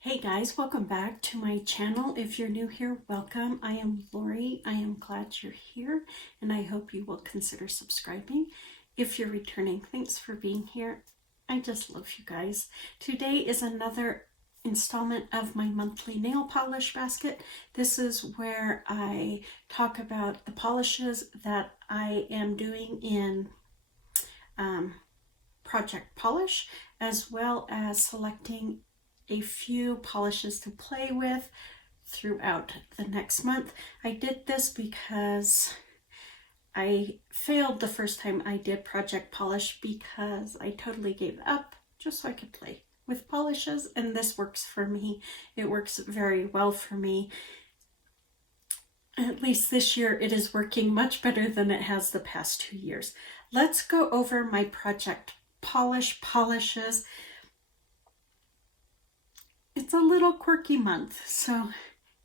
Hey guys, welcome back to my channel. If you're new here, welcome. I am Lori. I am glad you're here and I hope you will consider subscribing. If you're returning, thanks for being here. I just love you guys. Today is another installment of my monthly nail polish basket. This is where I talk about the polishes that I am doing in Project Polish, as well as selecting a few polishes to play with throughout the next month. I did this because I failed the first time I did Project Polish because I totally gave up just so I could play with polishes, and this works for me. It works very well for me. At least this year it is working much better than it has the past 2 years. Let's go over my Project Polish polishes. It's a little quirky month, so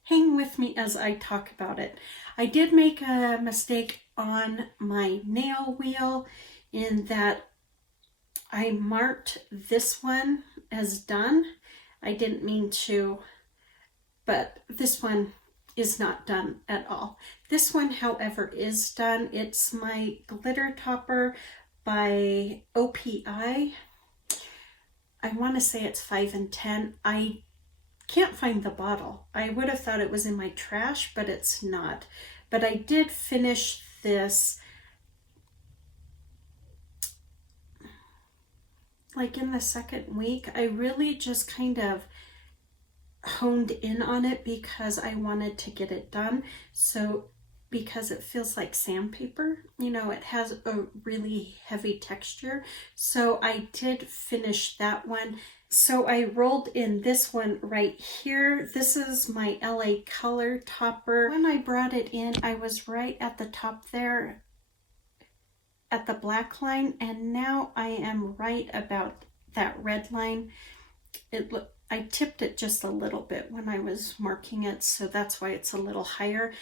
hang with me as I talk about it. I did make a mistake on my nail wheel in that I marked this one as done. I didn't mean to, but this one is not done at all. This one, however, is done. It's my glitter topper by OPI. I want to say it's 5 and 10. I can't find the bottle. I would have thought it was in my trash, but it's not. But I did finish this like in the second week. I really just kind of honed in on it because I wanted to get it done. So because it feels like sandpaper, you know, it has a really heavy texture. So I did finish that one. So I rolled in this one right here. This is my LA Color topper. When I brought it in, I was right at the top there at the black line, and now I am right about that red line. I tipped it just a little bit when I was marking it, so that's why it's a little higher.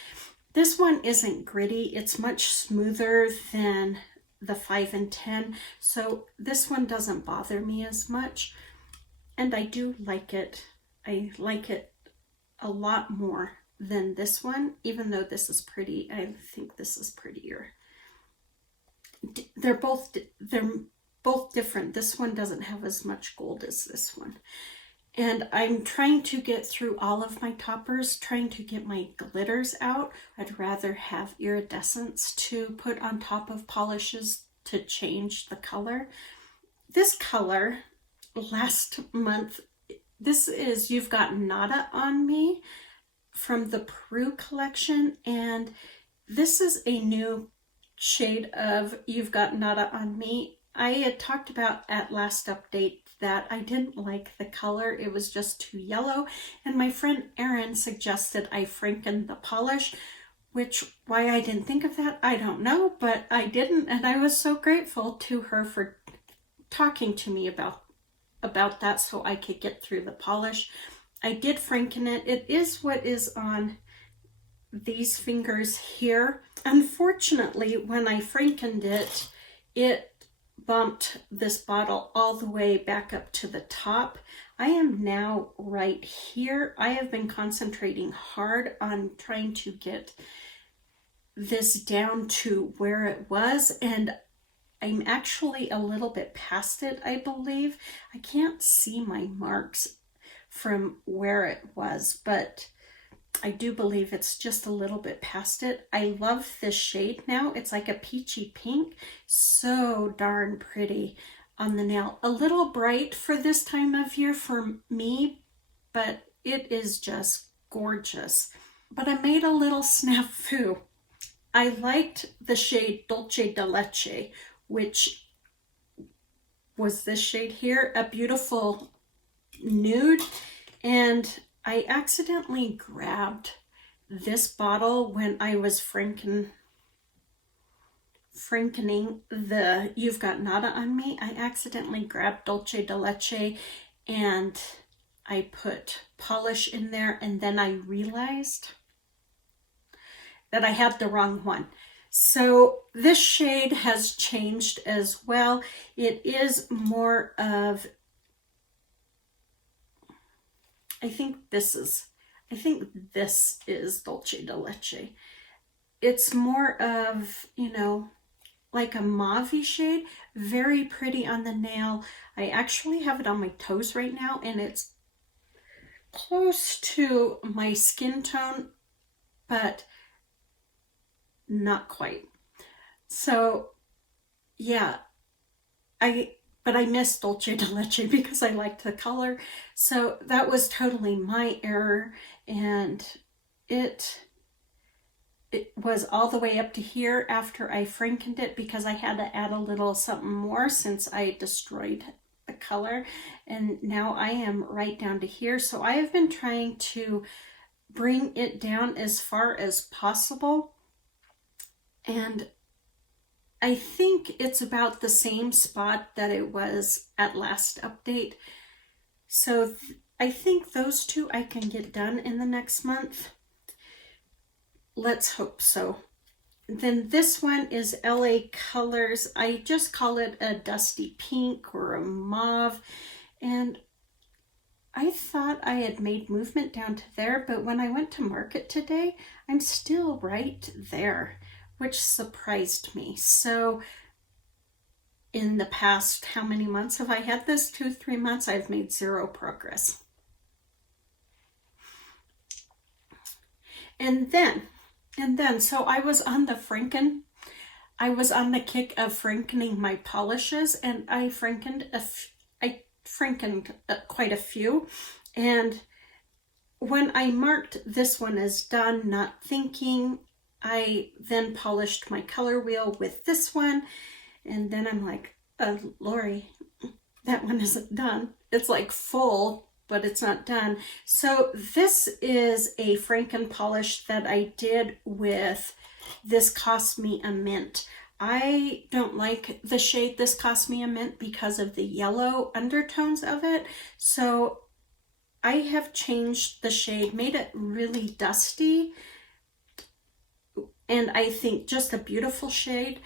This one isn't gritty. It's much smoother than the 5 and 10, so this one doesn't bother me as much. And I do like it. I like it a lot more than this one, even though this is pretty. I think this is prettier. They're both different. This one doesn't have as much gold as this one. And I'm trying to get through all of my toppers, trying to get my glitters out. I'd rather have iridescence to put on top of polishes to change the color. This color, last month, this is You've Got Nata On Me from the Peru collection, and this is a new shade of You've Got Nata On Me. I had talked about at last update that I didn't like the color. It was just too yellow, and my friend Erin suggested I franken the polish, which why I didn't think of that, I don't know, but I didn't, and I was so grateful to her for talking to me about that so I could get through the polish. I did franken it. It is what is on these fingers here. Unfortunately, when I frankened it, it bumped this bottle all the way back up to the top. I am now right here. I have been concentrating hard on trying to get this down to where it was, and I'm actually a little bit past it, I believe. I can't see my marks from where it was, but I do believe it's just a little bit past it. I love this shade now. It's like a peachy pink. So darn pretty on the nail. A little bright for this time of year for me, but it is just gorgeous. But I made a little snafu. I liked the shade Dulce de Leche, which was this shade here, a beautiful nude, and I accidentally grabbed this bottle when I was frankening the You've Got Nata On Me. I accidentally grabbed Dulce de Leche and I put polish in there, and then I realized that I had the wrong one. So this shade has changed as well. It is more of I think this is Dulce de Leche. It's more of, you know, like a mauve shade, very pretty on the nail. I actually have it on my toes right now, and it's close to my skin tone, but not quite. So yeah, but I miss Dulce de Leche because I liked the color. So that was totally my error, and it was all the way up to here after I frankened it because I had to add a little something more since I destroyed the color, and now I am right down to here. So I have been trying to bring it down as far as possible, and I think it's about the same spot that it was at last update. So I think those two I can get done in the next month. Let's hope so. Then this one is LA Colors. I just call it a dusty pink or a mauve. And I thought I had made movement down to there, but when I went to market today, I'm still right there, which surprised me. So in the past, how many months have I had this? 2-3 months, I've made zero progress. And then, so I was on the kick of frankening my polishes, and I frankened quite a few. And when I marked this one as done, not thinking, I then polished my color wheel with this one, and then I'm like, Lori, that one isn't done. It's like full, but it's not done. So this is a frankenpolish that I did with This Cost Me a Mint. I don't like the shade This Cost Me a Mint because of the yellow undertones of it. So I have changed the shade, made it really dusty, and I think just a beautiful shade.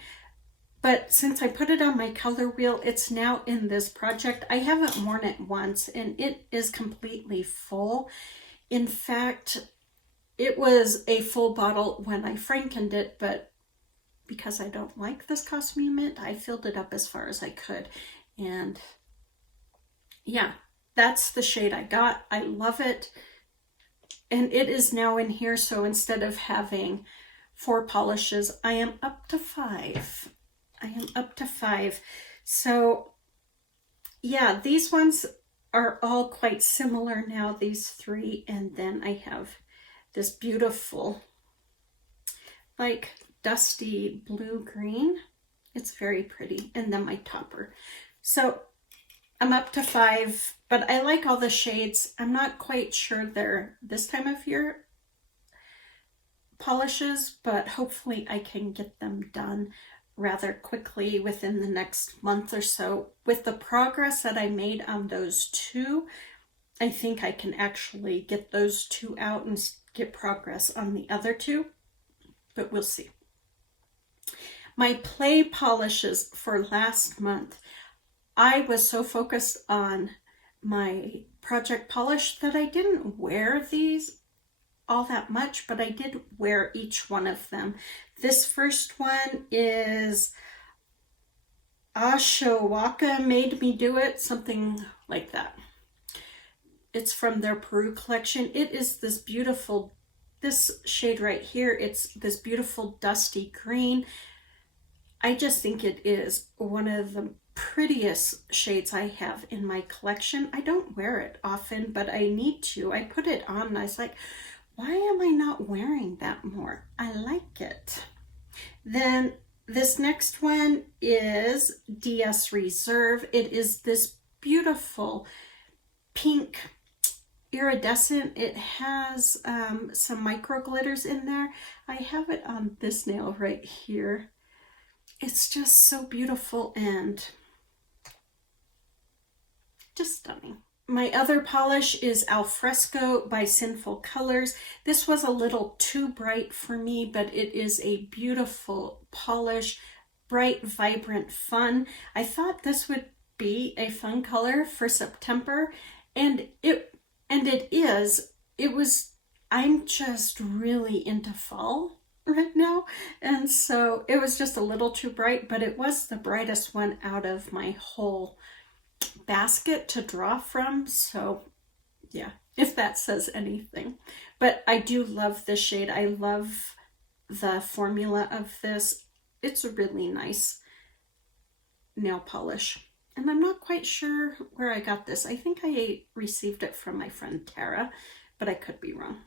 But since I put it on my color wheel, it's now in this project. I haven't worn it once, and it is completely full. In fact, it was a full bottle when I frankened it, but because I don't like This Cost Me a Mint, I filled it up as far as I could. And yeah, that's the shade I got. I love it. And it is now in here, so instead of having 4 polishes, I am up to 5. So yeah, these ones are all quite similar now, these 3. And then I have this beautiful, like, dusty blue-green. It's very pretty. And then my topper. So I'm up to 5, but I like all the shades. I'm not quite sure they're this time of year polishes, but hopefully I can get them done rather quickly within the next month or so. With the progress that I made on those 2, I think I can actually get those 2 out and get progress on the other 2, but we'll see. My play polishes for last month, I was so focused on my project polish that I didn't wear these all that much, but I did wear each one of them. This first one is Ashawaka Made Me Do It, something like that. It's from their Peru collection. It is this beautiful, this shade right here, it's this beautiful dusty green. I just think it is one of the prettiest shades I have in my collection. I don't wear it often, but I need to. I put it on and I was like, why am I not wearing that more? I like it. Then this next one is DS Reserve. It is this beautiful pink iridescent. It has some micro glitters in there. I have it on this nail right here. It's just so beautiful and just stunning. My other polish is Alfresco by Sinful Colors. This was a little too bright for me, but it is a beautiful polish, bright, vibrant, fun. I thought this would be a fun color for September, and it And I'm just really into fall right now. And so it was just a little too bright, but it was the brightest one out of my whole basket to draw from. So yeah, if that says anything. But I do love this shade. I love the formula of this. It's a really nice nail polish. And I'm not quite sure where I got this. I think I received it from my friend Tara, but I could be wrong.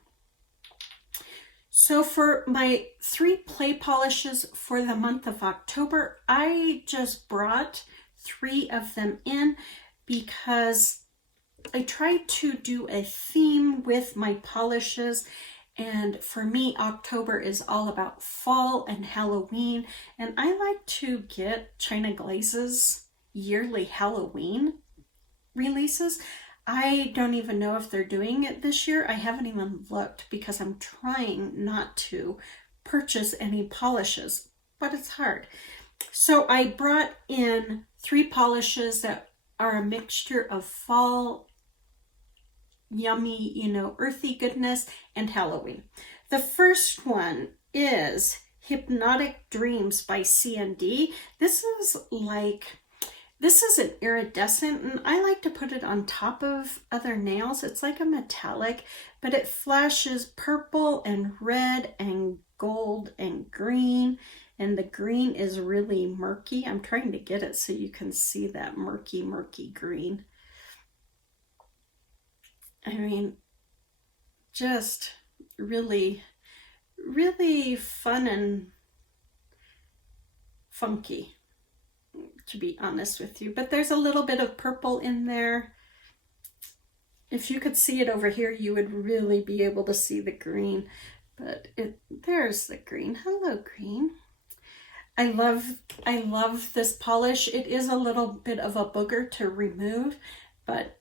So for my 3 play polishes for the month of October, I just brought 3 of them in because I tried to do a theme with my polishes. And for me, October is all about fall and Halloween. And I like to get China Glaze's yearly Halloween releases. I don't even know if they're doing it this year. I haven't even looked because I'm trying not to purchase any polishes, but it's hard. So I brought in 3 polishes that are a mixture of fall, yummy, earthy goodness, and Halloween. The first one is Hypnotic Dreams by C&D. This is an iridescent, and I like to put it on top of other nails. It's like a metallic, but it flashes purple and red and gold and green, and the green is really murky. I'm trying to get it so you can see that murky, murky green. I mean, just really, really fun and funky, to be honest with you. But there's a little bit of purple in there. If you could see it over here, you would really be able to see the green. But there's the green. Hello, green. I love this polish. It is a little bit of a booger to remove, but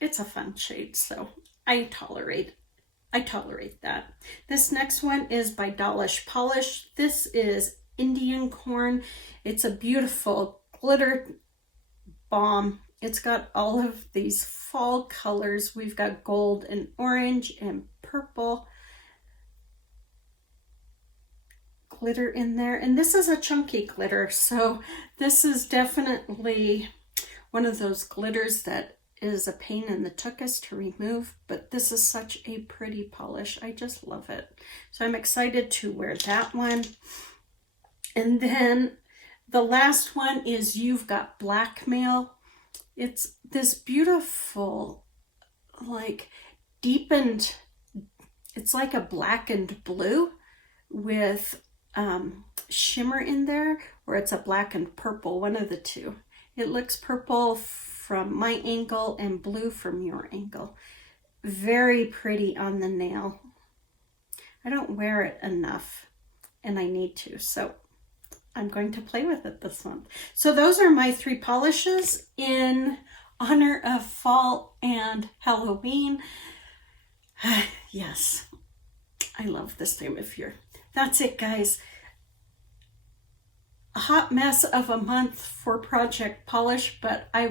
it's a fun shade, so I tolerate that. This next one is by Dollish Polish. This is Indian Corn. It's a beautiful glitter bomb. It's got all of these fall colors. We've got gold and orange and purple glitter in there. And this is a chunky glitter. So this is definitely one of those glitters that is a pain in the tuchus to remove, but this is such a pretty polish. I just love it. So I'm excited to wear that one. And then the last one is You've Got Blackmail. It's this beautiful, like deepened, it's like a blackened blue with shimmer in there, or it's a blackened purple, one of the two. It looks purple from my angle and blue from your angle. Very pretty on the nail. I don't wear it enough, and I need to, so I'm going to play with it this month. So those are my 3 polishes in honor of fall and Halloween. Yes, I love this time of year. That's it, guys. A hot mess of a month for Project Polish, but I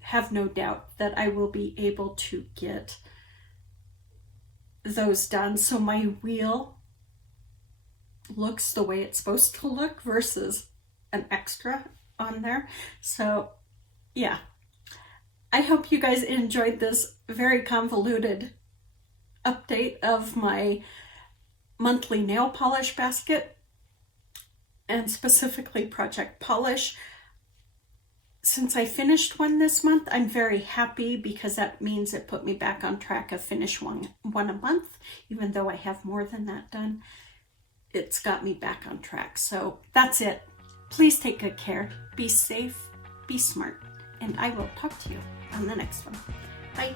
have no doubt that I will be able to get those done so my wheel looks the way it's supposed to look versus an extra on there. So yeah, I hope you guys enjoyed this very convoluted update of my monthly nail polish basket, and specifically Project Polish. Since I finished one this month, I'm very happy because that means it put me back on track of finish one a month. Even though I have more than that done, it's got me back on track. So that's it. Please take good care. Be safe, be smart, and I will talk to you on the next one. Bye.